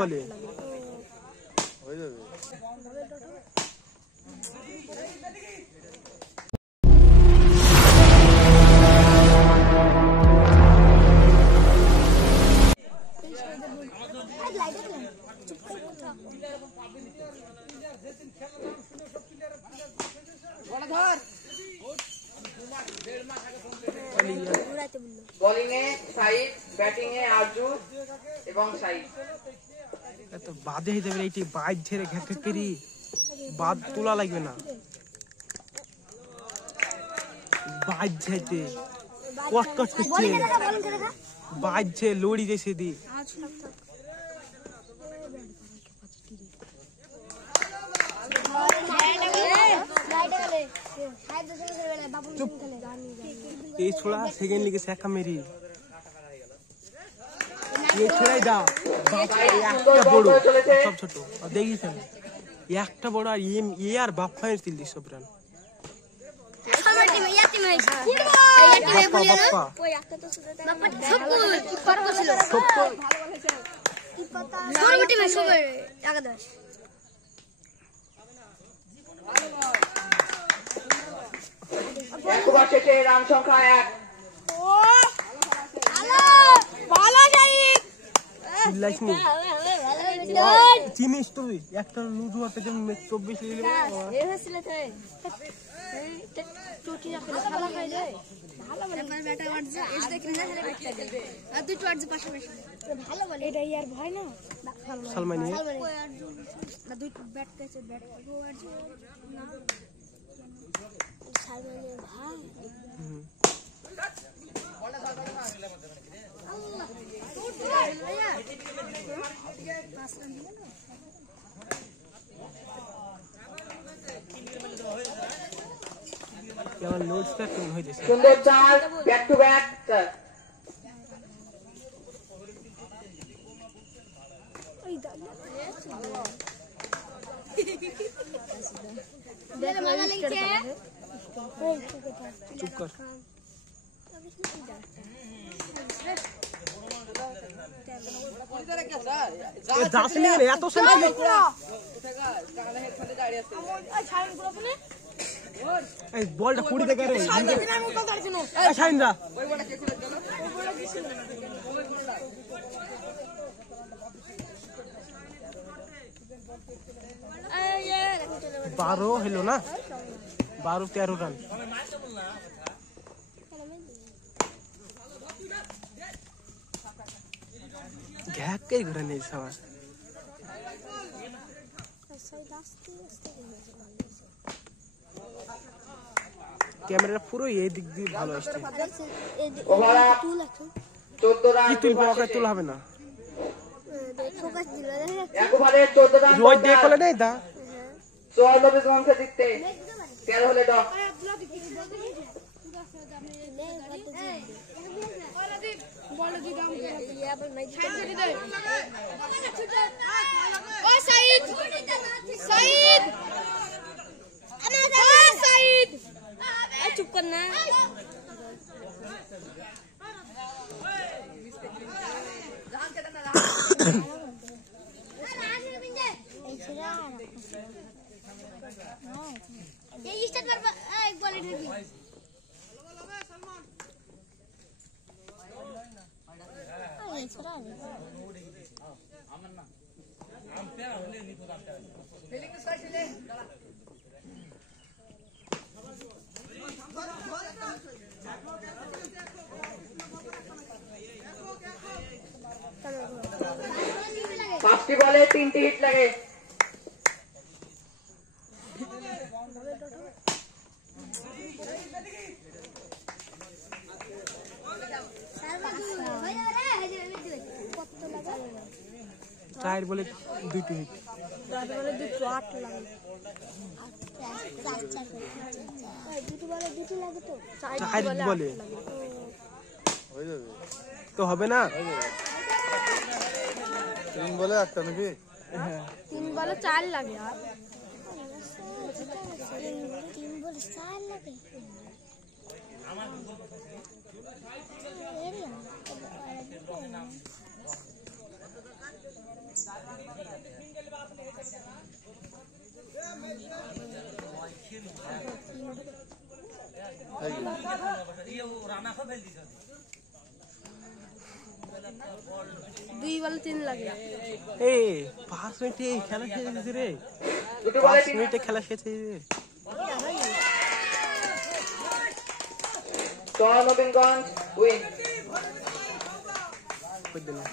বলে হয়ে যাবে। বোলিংয়ে সাইদ, ব্যাটিংয়ে আরজু এবং সাইদ। এত বাদে হইতে পারে এইটি বাইক ঝেড়ে ঘেটে পেরি বাদ তোলা লাগবে না। বাইক ঝেড়ে কটকট করছে, বাইক ঝেড়ে লড়ি যাইছে দি। এই ছোড়া সেকেন্ড লিগে একা মেরি এই ছোড়াই দা একটা বড় সব ছোট দেখিছেন একটা বড় আর এ আর বাপ ফাইন তিল দিস সব রান রান সংখ্যা 1। চিনিস তুই একটা লুজু হাতে 24 লিলে সালমানি সুন্দর চার, ব্যাক টু ব্যাক চার। চুপ কর এত বলটা কুড়ি থেকে বারো হলো না 12-13 রান ঘ্যাকই ঘুরে নেই সবার ক্যামেরা পুরো এই দিক দিয়ে ভালো আসছে কি তুই বকা তুল হবে না রোজ দেখলে নেই দা 24 রান से জিততে 13 হলে দাও चुप करना ये स्टार्ट कर एक बॉल इधर की ये छोड़ा है अमन्ना हम प्यारा होले नहीं तो आपका फीलिंग स्टार्ट ले पांचटी बॉले 3टी हिट लगे চার বলে 2টি হিট চার বলে 2 8 লাগে দুটো বলে 2টি লাগে তো চার বলে হয়ে যাবে তো হবে না 3 বলে একটা নাকি হ্যাঁ 3 বলে 4 লাগে আর 3 বলে 4 লাগে আমার এরিয়া দুই বল 3 লাগে এই 5 মিনিটে খেলা শেষ হয়েছে রে। দুটো বলে 5 মিনিটে খেলা শেষ হয়েছে রে। নবীনগঞ্জ উইন। কই দিলাম